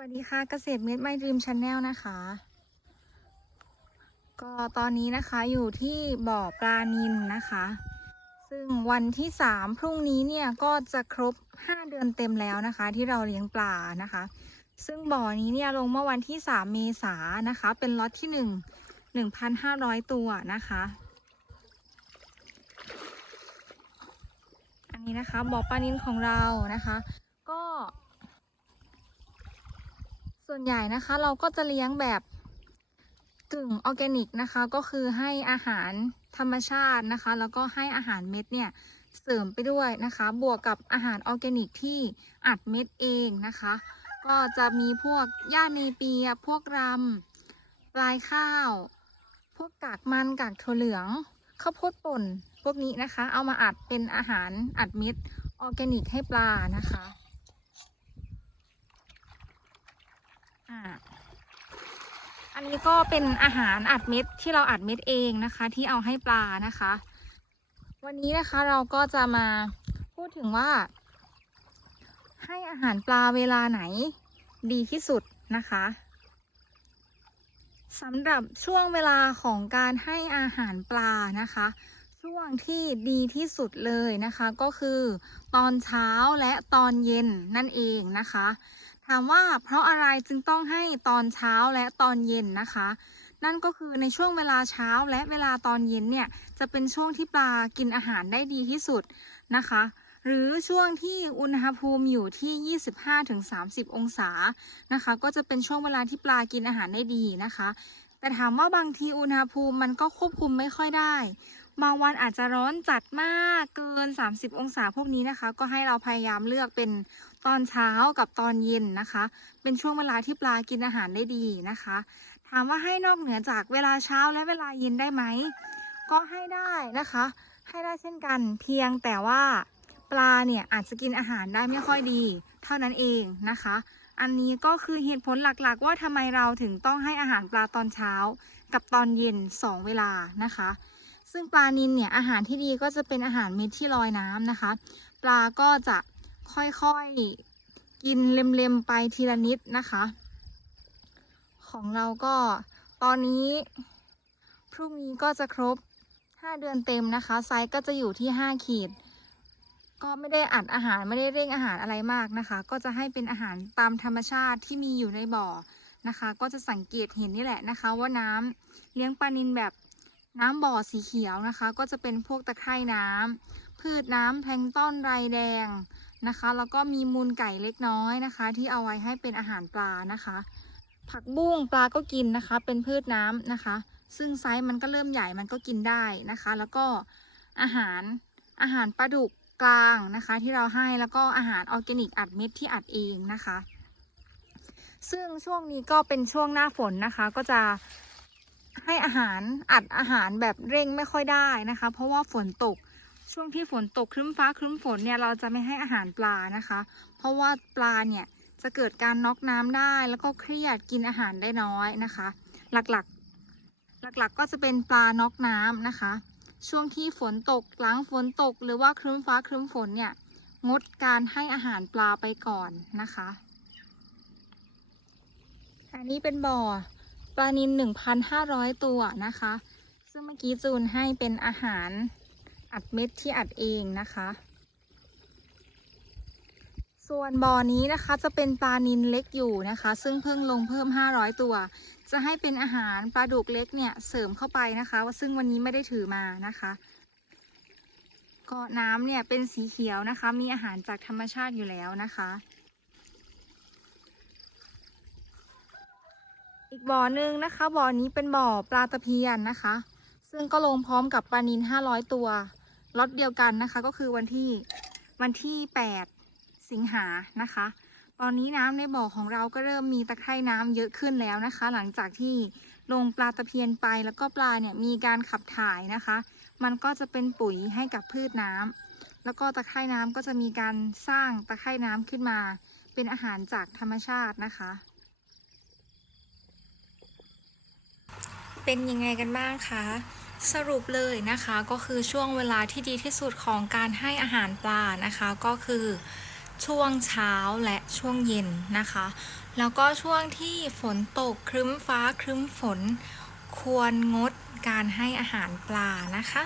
วัสดีค่ะเกษตรเม็ดไม่ดรีมชาแนลนะคะ ก็ตอนนี้นะคะอยู่ที่บ่อปลานินนะคะ ซึ่งวันที่สามพรุ่งนี้เนี่ยก็จะครบ5เดือนเต็มแล้วนะคะ ที่เราเลี้ยงปลานะคะ ซึ่งบ่อนี้เนี่ยลงเมื่อวันที่3เมษายนะคะ เป็นล็อตที่1 1,500ตัวนะคะ อันนี้นะคะบ่อปลานินของเรานะคะ ก็ ส่วนใหญ่นะคะเราก็จะเลี้ยงแบบกึ่งออร์แกนิกนะคะ ก็คือให้อาหารธรรมชาตินะคะ แล้วก็ให้อาหารเม็ดเนี่ยเสริมไปด้วยนะคะ บวกกับอาหารออร์แกนิกที่อัดเม็ดเองนะคะ ก็จะมีพวกหญ้าเนเปีย พวกรำปลายข้าว พวกกากมันกากถั่วเหลืองข้าวโพดป่นพวกนี้นะคะ เอามาอัดเป็นอาหารอัดเม็ดออร์แกนิกให้ปลานะคะ อันนี้ก็เป็นอาหารอัดเม็ดที่เราอัดเม็ดเองนะคะ ที่เอาให้ปลานะคะ วันนี้นะคะเราก็จะมาพูดถึงว่า ให้อาหารปลาเวลาไหนดีที่สุดนะคะสำหรับช่วงเวลาของการให้อาหารปลานะคะ ช่วงที่ดีที่สุดเลยนะคะ ก็คือตอนเช้าและตอนเย็นนั่นเองนะคะ ถามว่าเพราะอะไรจึงต้องให้ตอนเช้าและตอนเย็นนะคะ นั่นก็คือในช่วงเวลาเช้าและเวลาตอนเย็นเนี่ยจะเป็นช่วงที่ปลากินอาหารได้ดีที่สุดนะคะ หรือช่วงที่อุณหภูมิอยู่ที่ 25-30 องศานะคะ ก็จะเป็นช่วงเวลาที่ปลากินอาหารได้ดีนะคะ แต่ถามว่าบางทีอุณหภูมิมันก็ควบคุมไม่ค่อยได้ บางวันอาจจะร้อนจัดมากเกิน 30 องศาพวกนี้นะคะ ก็ให้เราพยายามเลือกเป็นตอนเช้ากับตอนเย็นนะคะ เป็นช่วงเวลาที่ปลากินอาหารได้ดีนะคะ ถามว่าให้นอกเหนือจากเวลาเช้าและเวลาเย็นได้ไหมก็ให้ได้นะคะ ให้ได้เช่นกันเพียงแต่ว่าปลาเนี่ยอาจจะกินอาหารได้ไม่ค่อยดี เท่านั้นเองนะคะ อันนี้ก็คือเหตุผลหลักๆ ว่าทำไมเราถึงต้องให้อาหารปลาตอนเช้า กับตอนเย็น 2 เวลานะคะ ซึ่งปลานิลเนี่ยอาหารที่ดีก็จะเป็นอาหารเม็ดที่ลอยน้ำนะคะ ปลาก็จะค่อยๆกินเล็มๆไปทีละนิดนะคะ ของเราก็ตอนนี้พรุ่งนี้ก็จะครบ 5 เดือนเต็มนะคะ ไซส์ก็จะอยู่ที่ 5 ขีด ก็ไม่ได้อัดอาหารไม่ได้เร่งอาหารอะไรมากนะคะ ก็จะให้เป็นอาหารตามธรรมชาติที่มีอยู่ในบ่อนะคะ ก็จะสังเกตเห็นนี่แหละนะคะ ว่าน้ำเลี้ยงปลานิลแบบ น้ำบ่อสีเขียวนะคะ ก็จะเป็นพวกตะไคร่น้ำพืชน้ำแพลงต้นไรแดงนะคะ แล้วก็มีมูลไก่เล็กน้อยนะคะ ที่เอาไว้ให้เป็นอาหารปลานะคะ ผักบุ้งปลาก็กินนะคะ เป็นพืชน้ำนะคะ ซึ่งไซส์มันก็เริ่มใหญ่มันก็กินได้นะคะ แล้วก็อาหารอาหารปลาดุกกลางนะคะ ที่เราให้แล้วก็อาหารออร์แกนิกอัดเม็ดที่อัดเองนะคะ ซึ่งช่วงนี้ก็เป็นช่วงหน้าฝนนะคะ ก็จะ ให้อาหารอัดอาหารแบบเร่งไม่ค่อยได้นะคะ เพราะว่าฝนตกช่วงที่ฝนตกครึ้มฟ้าครึ้มฝนเนี่ยเราจะไม่ให้อาหารปลานะคะ เพราะว่าปลาเนี่ยจะเกิดการน็อกน้ำได้แล้วก็เครียดกินอาหารได้น้อยนะคะ หลักๆ หลักๆก็จะเป็นปลาน็อกน้ำนะคะ ช่วงที่ฝนตกหลังฝนตก หรือว่าครึ้มฟ้าครึ้มฝนเนี่ยงดการให้อาหารปลาไปก่อนนะคะอันนี้เป็นบ่อ ปลานิน1,500 ตัวนะคะ ซึ่งเมื่อกี้จูนให้เป็นอาหารอัดเม็ดที่อัดเองนะคะ ส่วนบ่อนี้นะคะจะเป็นปลานินเล็กอยู่นะคะ ซึ่งเพิ่งลงเพิ่ม 500 ตัว จะให้เป็นอาหารปลาดุกเล็กเนี่ยเสริมเข้าไปนะคะซึ่งวันนี้ไม่ได้ถือมานะคะก็น้ำเนี่ยเป็นสีเขียวนะคะ มีอาหารจากธรรมชาติอยู่แล้วนะคะ อีก บ่อหนึ่งนะคะ บ่อนี้เป็นบ่อปลาตะเพียนนะคะ ซึ่งก็ลงพร้อมกับปลานิน500 ตัวล็อตเดียวกันนะคะ ก็คือวันที่วันที่ 8 สิงหานะคะ ตอนนี้น้ำในบ่อของเราก็เริ่มมีตะไคร่น้ำเยอะขึ้นแล้วนะคะ หลังจากที่ลงปลาตะเพียนไปแล้วก็ปลาเนี่ยมีการขับถ่ายนะคะ มันก็จะเป็นปุ๋ยให้กับพืชน้ำแล้วก็ตะไคร่น้ำก็จะมีการสร้างตะไคร่น้ำขึ้นมา เป็นอาหารจากธรรมชาตินะคะ เป็นยังไงกันบ้างคะ สรุปเลยนะคะก็คือช่วงเวลาที่ดีที่สุดของการให้อาหารปลานะคะ ก็คือช่วงเช้าและช่วงเย็นนะคะ แล้วก็ช่วงที่ฝนตกครึ้มฟ้าครึ้มฝน ควรงดการให้อาหารปลานะคะ